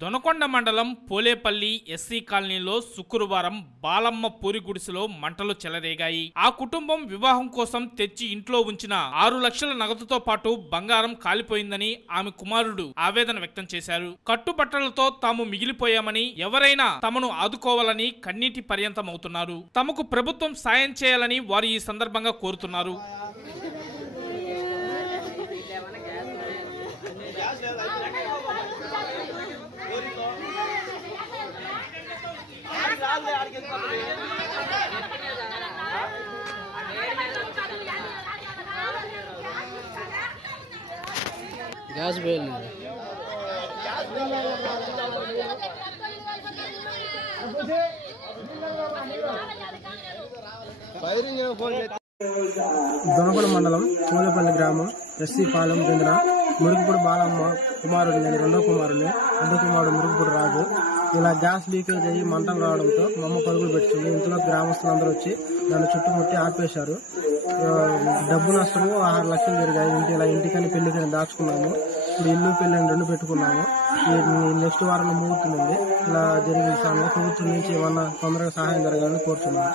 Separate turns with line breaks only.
దొనకొండ మండలం పోలేపల్లి ఎస్సీ కాలనీలో శుక్రవారం బాలమ్మ పూరి గుడిసెలో మంటలు చెలరేగాయి. ఆ కుటుంబం వివాహం కోసం తెచ్చి ఇంట్లో ఉంచిన ఆరు లక్షల నగదుతో పాటు బంగారం కాలిపోయిందని ఆమె కుమారుడు ఆవేదన వ్యక్తం చేశారు. కట్టుబట్టలతో తాము మిగిలిపోయామని ఎవరైనా తమను ఆదుకోవాలని కన్నీటి పర్యంతమవుతున్నారు. తమకు ప్రభుత్వం సాయం చేయాలని వారు ఈ సందర్భంగా కోరుతున్నారు.
గ్యాస్ పేలింది
దొనపల మండలం పూలపల్లి గ్రామం ఎస్సీ పాలెం చెందిన మురుగుపూడి బాలమ్మ కుమారుడు నేను రెండో కుమారుని రెండో కుమారుడు మురుగుపూడి రాజు. ఇలా గ్యాస్ లీకేజ్ అయ్యి మంటలు రావడంతో మా అమ్మ పరుగులు పెట్టింది ఇంట్లో గ్రామస్తులందరూ వచ్చి దాన్ని చుట్టుముట్టి ఆపేశారు. డబ్బు నష్టము ఆరు లక్షలు జరిగాయి. ఇంటి ఇలా ఇంటికని పెళ్ళికని దాచుకున్నాము. ఇప్పుడు ఇల్లు పెళ్ళి రెండు పెట్టుకున్నాము. నెక్స్ట్ వారంలో ముహూర్తం ఉంది ఇలా జరిగిన సమయంలో ప్రభుత్వం నుంచి ఏమన్నా తొందరగా సహాయం జరగాలని కోరుతున్నాను